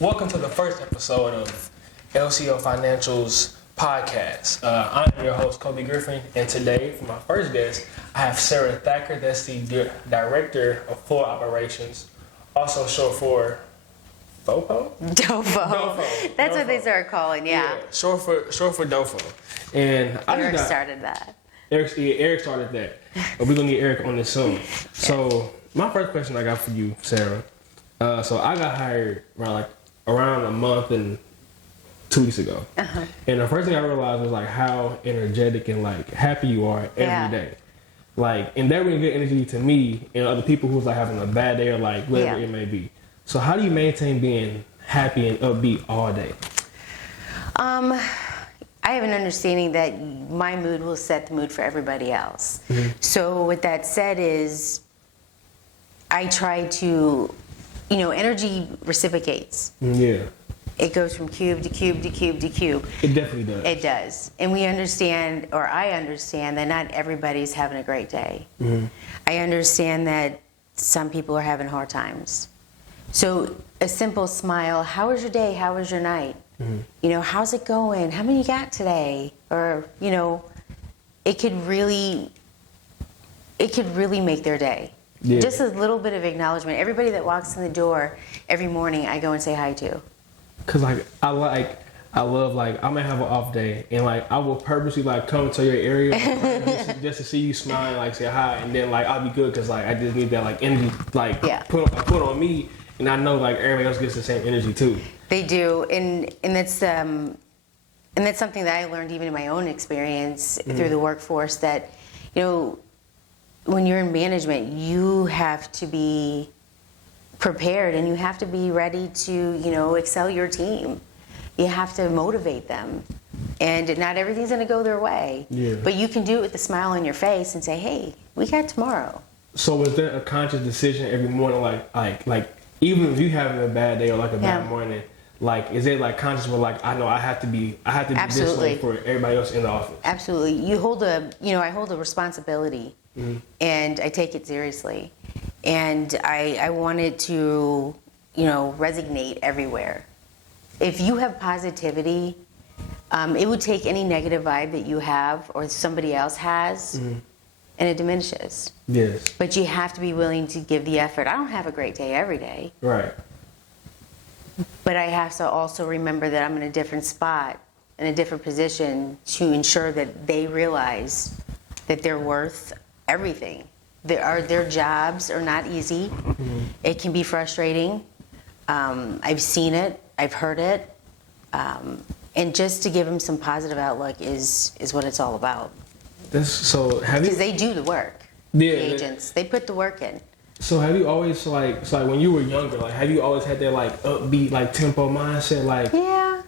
Welcome to the first episode of LCO Financial's podcast. I'm your host, Kobe Griffin, and today, for my first guest, I have Sara Thacker. That's the Director of Floor Operations, also short for FOPO? Dofo. That's what they started calling, yeah. Short for Dofo. And Eric started that. Eric started that. But we're going to get Eric on this soon. So, my first question I got for you, Sara. So, I got hired around a month and 2 weeks ago. Uh-huh. And the first thing I realized was how energetic and happy you are every day. And that brings good energy to me and other people who's having a bad day or whatever it may be. So how do you maintain being happy and upbeat all day? I have an understanding that my mood will set the mood for everybody else. Mm-hmm. So with that said is I try to, energy reciprocates. Yeah. It goes from cube to cube to cube to cube. It definitely does. It does. And we understand, or I understand, that not everybody's having a great day. Mm-hmm. I understand that some people are having hard times. So a simple smile, how was your day? How was your night? Mm-hmm. How's it going? How many you got today? Or, it could really make their day. Yeah. Just a little bit of acknowledgement. Everybody that walks in the door every morning, I go and say hi to. Cause I love I may have an off day and I will purposely come to your area just to see you smile and say hi, and then I'll be good because I just need that energy put on me, and I know everybody else gets the same energy too. They do, and that's something that I learned even in my own experience through the workforce, that when you're in management, you have to be prepared and you have to be ready to excel your team. You have to motivate them, and not everything's going to go their way. Yeah. But you can do it with a smile on your face and say, hey, we got tomorrow. So is there a conscious decision every morning, even if you having a bad day or a bad morning, is it conscious where I know I have to be this way for everybody else in the office? Absolutely. You hold I hold a responsibility, and I take it seriously. And I want it to, resonate everywhere. If you have positivity, it would take any negative vibe that you have or somebody else has, and it diminishes. Yes. But you have to be willing to give the effort. I don't have a great day every day. Right. But I have to also remember that I'm in a different spot, in a different position, to ensure that they realize that they're worth everything. Their jobs are not easy. Mm-hmm. It can be frustrating. I've seen it. I've heard it. And just to give them some positive outlook is what it's all about. Because they do the work. Yeah, the agents, they put the work in. So have you always when you were younger, have you always had that upbeat tempo mindset Yeah.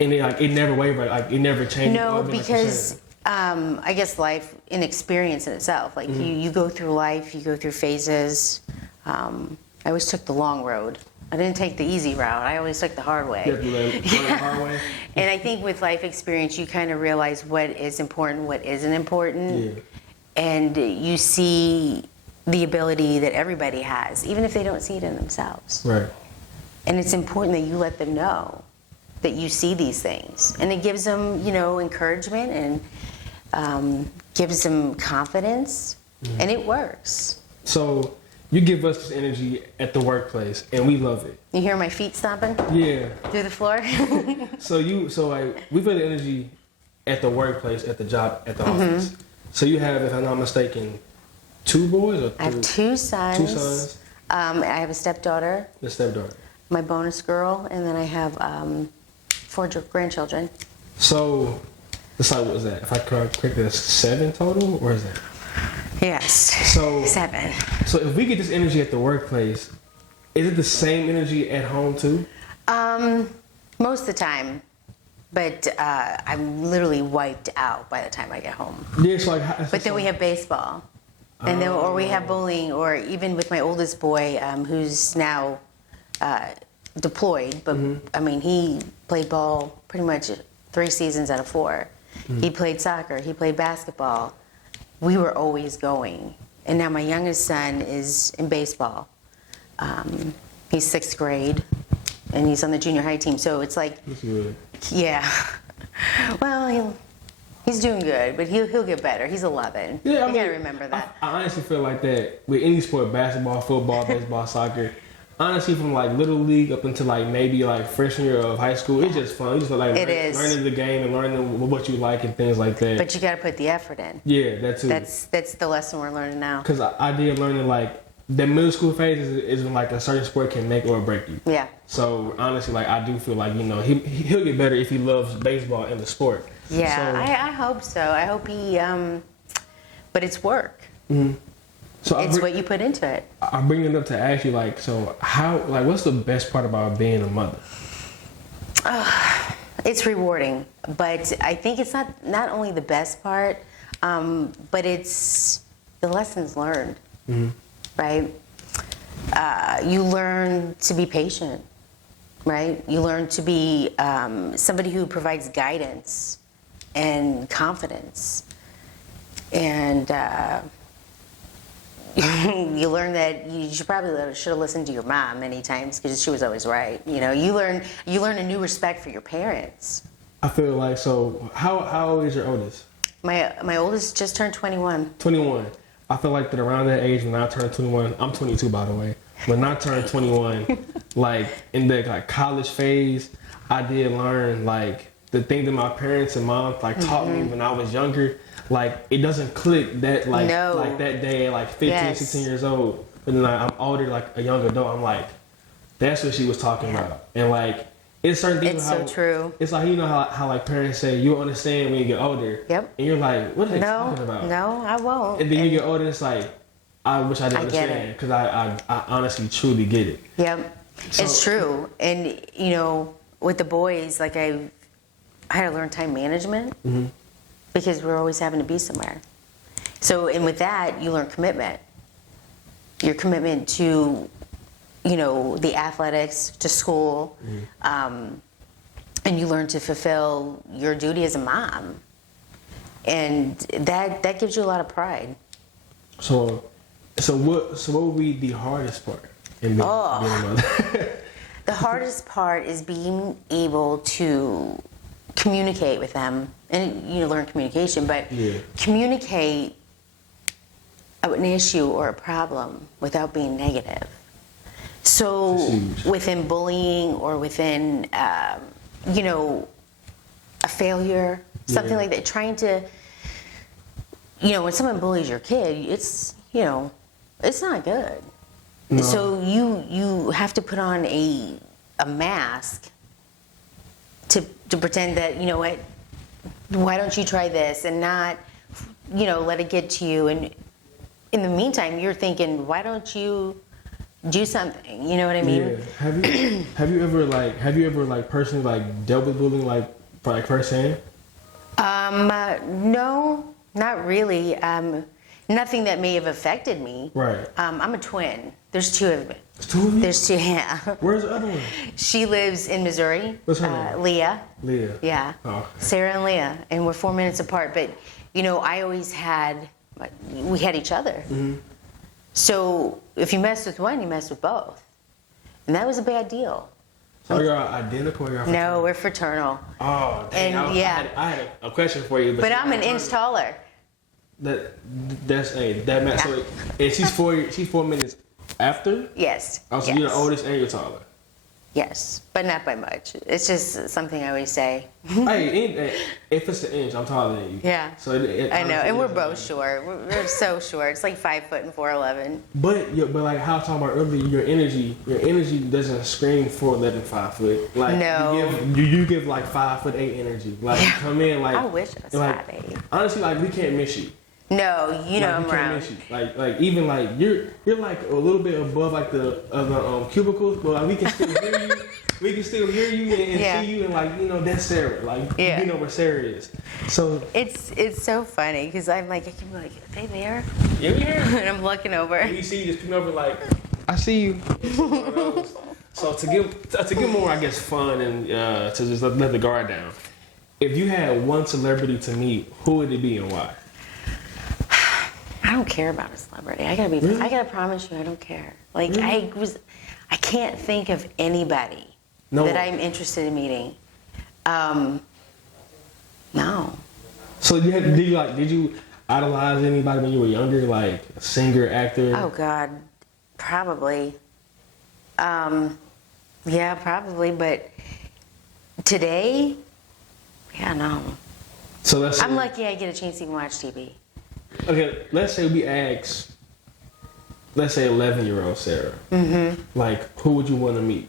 And it never wavered, it never changed? No, because I guess life, an experience in itself. You go through life, you go through phases. I always took the long road. I didn't take the easy route. I always took the hard way. The hard way. And I think with life experience, you kind of realize what is important, what isn't important. Yeah. And you see the ability that everybody has, even if they don't see it in themselves. Right. And it's important that you let them know that you see these things. And it gives them, encouragement and gives them confidence, and it works. So you give us this energy at the workplace, and we love it. You hear my feet stomping? Yeah. Through the floor? We feel the energy at the workplace, at the job, at the office. So you have, if I'm not mistaken, 2 boys or 3? I have 2 sons. 2 sons. I have a stepdaughter. The stepdaughter. My bonus girl, and then I have 4 grandchildren. So, what was that? If I correct, that's 7 total, or is that? Yes. So 7. So if we get this energy at the workplace, is it the same energy at home too? Most of the time, but I'm literally wiped out by the time I get home. Yeah, but then we have baseball, and then or we have bowling, or even with my oldest boy, who's now deployed. But I mean, he played ball pretty much 3 seasons out of 4. He played soccer. He played basketball. We were always going. And now my youngest son is in baseball. He's 6th grade. and he's on the junior high team. So it's like, That's good. yeah. Well, he's doing good, but he'll get better. He's 11. Yeah, You gotta remember that. I honestly feel like that with any sport, basketball, football, baseball, soccer. Honestly, from like little league up until like maybe like freshman year of high school, it's just fun. You just like learning the game and learning what you like and things like that. But you gotta put the effort in. Yeah, that too. That's the lesson we're learning now. Because I did learning like the middle school phase is when like a certain sport can make or break you. Yeah. So honestly, like I do feel like he'll get better if he loves baseball and the sport. Yeah, So, I hope so. I hope he. But it's work. Mm-hmm. So It's what you put into it. I bring it up to ask you, like, so how, like, what's the best part about being a mother? It's rewarding, but I think it's not only the best part, but it's the lessons learned, right? You learn to be patient, right? You learn to be somebody who provides guidance and confidence, and you learn that you should have listened to your mom many times because she was always right. You know, you learn a new respect for your parents. I feel like, so how old is your oldest? My oldest just turned 21. 21. I feel like that around that age when I turned 21, I'm 22 by the way. When I turned 21, like in the like college phase, I did learn like the thing that my parents and mom like taught me when I was younger. Like it doesn't click that like that day at like 15, 16 years old. But then I'm older, like a young adult. I'm like, that's what she was talking about. And like it's certain things. It's so true. It's like how like parents say you'll understand when you get older. Yep. And you're like, what are they talking about? No, I won't. And then you get older, it's like, I wish I didn't understand because I honestly truly get it. Yep. So, it's true. And you know, with the boys, like I had to learn time management. Because we're always having to be somewhere. So, and with that, you learn commitment. Your commitment to, you know, the athletics, to school, and you learn to fulfill your duty as a mom. And that gives you a lot of pride. So what would be the hardest part in being a mother? The hardest part is being able to communicate with them, and you learn communication, but communicate an issue or a problem without being negative. So within bullying or within, you know, a failure, something like that, trying to, you know, when someone bullies your kid, it's, you know, it's not good. No. So you have to put on a mask to pretend that, you know what, why don't you try this and not, you know, let it get to you. And in the meantime, you're thinking, why don't you do something? You know what I mean? Yeah. Have you ever personally like dealt with bullying like firsthand? No, not really. Nothing that may have affected me. Right. I'm a twin. There's two of me. There's two of you? There's two, yeah. Where's the other one? She lives in Missouri. What's her name? Leah. Leah. Yeah. Oh, okay. Sarah and Leah. And we're 4 minutes apart. But, you know, we had each other. So if you mess with one, you mess with both. And that was a bad deal. So you're identical or you're fraternal? No, we're fraternal. Oh, dang. And I had a question for you. But I'm an inch taller. That matters. So, and she's 4 minutes after? Yes. Oh, so yes. you're the oldest and you're taller. Yes, but not by much. It's just something I always say. Hey, if it's an inch, I'm taller than you. Yeah. So I know, and we're both short. We're so short. It's like 5 foot and 4'11". But like how I was talking about earlier, your energy doesn't scream 4'11", 5 foot. Like no. You give like 5'8" energy. Like you come in like I wish I was like, 5'8". Honestly, like we can't miss you. No, you know like, I'm around. Miss you. Like even like you're like a little bit above like the cubicles, but like, we can still hear you. We can still hear you and see you, and like you know that's Sarah. Like you know where Sarah is. So it's so funny because I'm like I can be like, are they there? Yeah, we here. And I'm looking over. And you see you just coming over like I see you. So to give more I guess fun and to just let the guard down. If you had one celebrity to meet, who would it be and why? I don't care about a celebrity. I gotta promise you, I don't care. Like I can't think of anybody No. that I'm interested in meeting. No. So did you idolize anybody when you were younger, like a singer, actor? Oh God, probably. Yeah, probably. But today, yeah, no. So let's say, I'm lucky I get a chance to even watch TV. okay, let's say we ask, let's say 11-year-old Sarah. Like, who would you want to meet?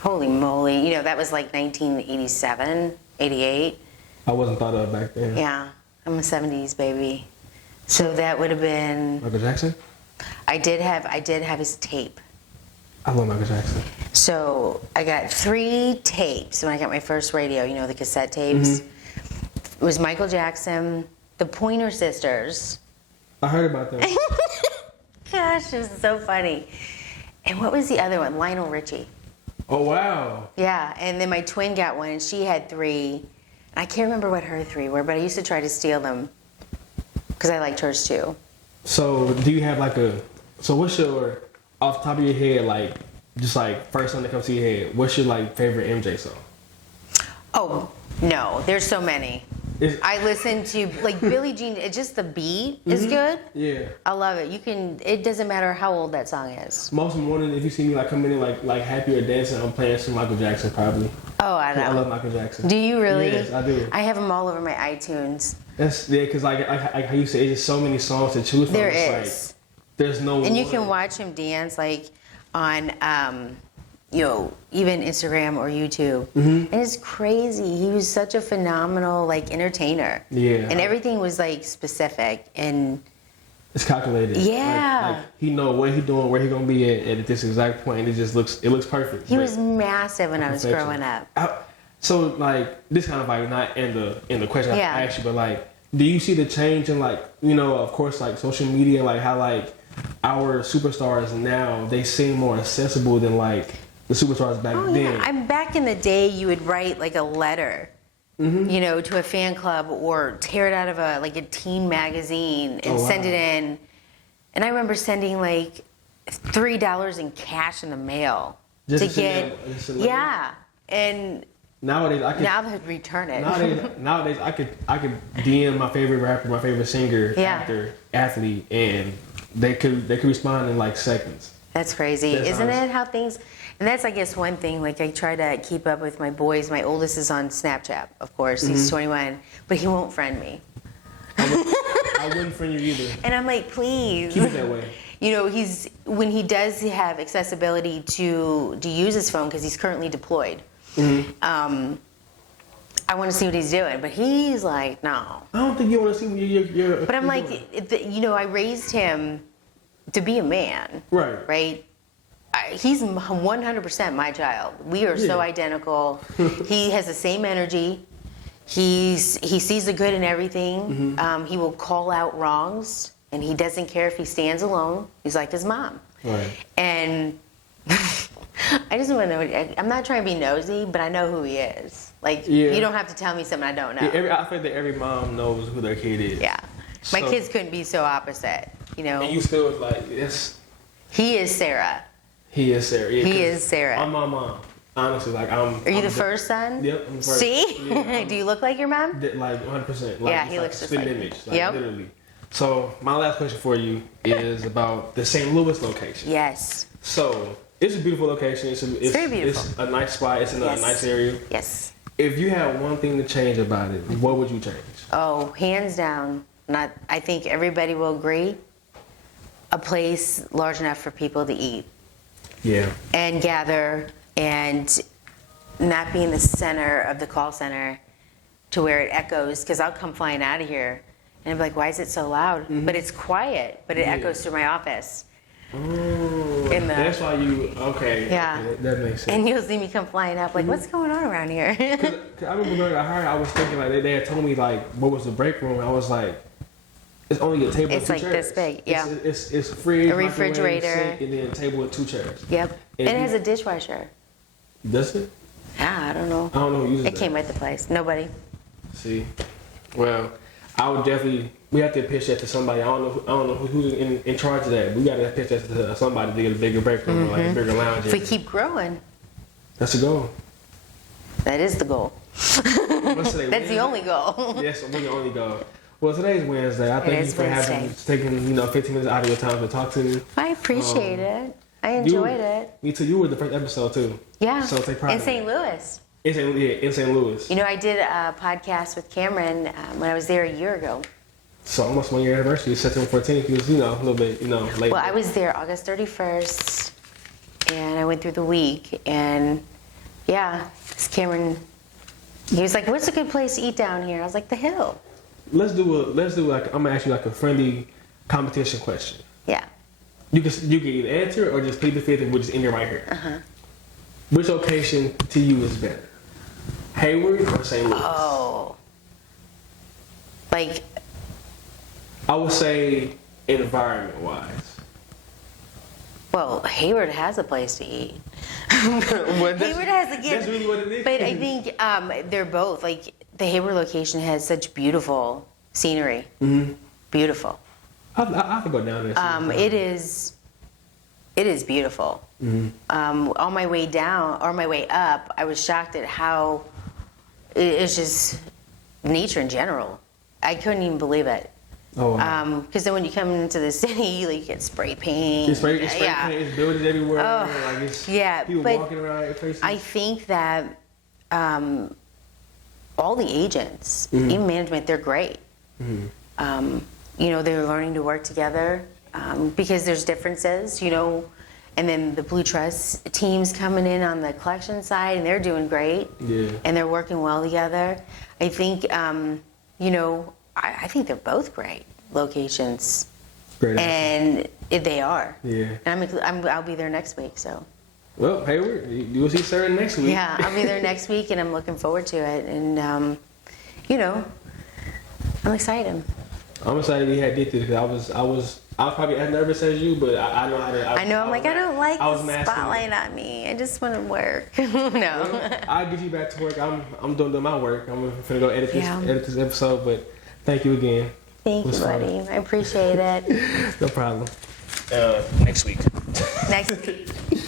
Holy moly. You know, that was like 1987, 88. I wasn't thought of back then. Yeah, I'm a 70s baby. So that would have been, Michael Jackson? I did have his tape. I love Michael Jackson. So I got 3 tapes when I got my first radio, you know, the cassette tapes. It was Michael Jackson, the Pointer Sisters. I heard about that. Gosh, it was so funny. And what was the other one? Lionel Richie. Oh, wow. Yeah, and then my twin got one, and she had 3. And I can't remember what her 3 were, but I used to try to steal them because I liked hers too. So do you have like so what's your, off the top of your head, like, just like first song that comes to your head, what's your like favorite MJ song? Oh, no, there's so many. I listen to, like, Billie Jean, it's just the beat is good. Yeah. I love it. It doesn't matter how old that song is. Most morning, if you see me like coming in like happy or dancing, I'm playing some Michael Jackson probably. Oh, I know. I love Michael Jackson. Do you really? Yes, I do. I have them all over my iTunes. That's because like how you say, it's just so many songs to choose from. There It's is. Like, there's no. And you one. can watch him dance like on, you know, even Instagram or YouTube. And it's crazy. He was such a phenomenal like entertainer. Yeah. And everything was like specific and It's calculated. Yeah. Like he know what he doing, where he gonna be at this exact point. And it looks perfect. he was massive when I was Perfection. growing up. So like this kind of like not in the question Yeah. I asked you, but like, do you see the change in like, you know, of course, like social media, like how like our superstars now, they seem more accessible than like the superstars back Oh then. yeah, I'm back in the day. You would write like a letter, you know, to a fan club or tear it out of a teen magazine and send it in. And I remember sending like $3 in cash in the mail Just to to send get them- just a letter? yeah. And Nowadays, I can. now they'd return it. Nowadays, I could DM my favorite rapper, my favorite singer, Yeah. actor, athlete, and they could respond in like seconds. That's crazy. That's Isn't honest. it how things... And that's, I guess, one thing. Like, I try to keep up with my boys. My oldest is on Snapchat, of course. He's 21. But he won't friend me. I wouldn't friend you either. And I'm like, please. Keep it that way. You know, when he does have accessibility to use his phone, because he's currently deployed, I want to see what he's doing. But he's like, no. I don't think you want to see when you're But I'm like, you know, I raised him to be a man. Right. Right? He's 100% my child. We are so Yeah. identical. He has the same energy. He sees the good in everything. He will call out wrongs, and he doesn't care if he stands alone. He's like his mom. Right. And I just want to know. I'm not trying to be nosy, but I know who he is. Like, Yeah. you don't have to tell me something I don't know. I feel that every mom knows who their kid is. Yeah. My So- kids couldn't be so opposite. You know. And you still like it's. He is Sarah. He is Sarah. Yeah, He 'cause is Sarah. I'm my mom. Honestly, like I'm. Are you I'm the first son? Yep, I'm the first. See? Yeah, Do you look like your mom? Like 100%. Like, Yeah, it's he like looks a just spit like image. me. Like Yep. literally. So my last question for you is about the St. Louis location. Yes. So it's a beautiful location. It's very beautiful. It's a nice spot. It's in Yes. a nice area. Yes. If you had one thing to change about it, what would you change? Oh, hands down. I think everybody will agree. A place large enough for people to eat Yeah. and gather, and not be in the center of the call center to where it echoes. Because I'll come flying out of here and I'm like, why is it so loud? But it's quiet, but it echoes through my office. In the- That's why you okay. Yeah. Okay, that makes sense. And you'll see me come flying up like, what's going on around here? 'Cause I remember when I heard, I was thinking like they had told me like what was the break room. I was like, it's only a table. It's and two like chairs. this big, yeah. It's a fridge, A refrigerator. microwave, sink, and then a table with 2 chairs. Yep. And And it has a dishwasher. Does it? Yeah, I don't know. I don't know who uses It that. came with the place. Nobody. See, well, I would definitely. We have to pitch that to somebody. I don't know who's in charge of that. We got to pitch that to somebody to get a bigger break room, like a bigger lounge. If we keep growing, that's the goal. that is the goal. What's today? That's the only goal. Yes, we're the only goal. Well, today's Wednesday. I thank you for taking 15 minutes out of your time to talk to me. I appreciate it. I enjoyed it. Me too. You were the first episode too. Yeah. So take pride in St. Louis. In St. Louis. You know, I did a podcast with Cameron when I was there a year ago. So almost 1 year anniversary, September 14th. It was, a little bit, late. Well, I was there August 31st, and I went through the week, and yeah, Cameron, he was like, "What's a good place to eat down here?" I was like, "The Hill." Let's do like I'm gonna ask you like a friendly competition question. Yeah. You can either answer or just plead the fifth and we'll just end it right here. Uh-huh. Which location to you is better, Hayward or St. Louis? Oh. Like. I would say environment-wise. Well, Hayward has a place to eat. Hayward has a good. That's really what it is. But I think they're both like the Hayward location has such beautiful scenery. Mm-hmm. Beautiful. I have to go down there. It is beautiful. Mm-hmm. On my way down or my way up, I was shocked at how it's just nature in general. I couldn't even believe it. Oh, wow. Because then when you come into the city, like, you get spray paint. It's spray paint, it's buildings everywhere. Oh, like it's but people walking around places. I think that all the agents, even management, they're great. Mm-hmm. They're learning to work together because there's differences, and then the Blue Trust team's coming in on the collection side, and they're doing great. Yeah. And they're working well together. I think, I think they're both great locations. Great. And they are. Yeah. And I'll be there next week, so. Well, Hayward, you will see Sarah next week. Yeah, I'll be there next week, and I'm looking forward to it. And, I'm excited. I'm excited we had did this because I was probably as nervous as you, but I know how to. I don't like the mastering spotlight on me. I just want to work. No. Well, I'll get you back to work. I'm doing my work. I'm gonna go edit this episode, but thank you again. Thank you, buddy. I appreciate it. No problem. Next week. Next week.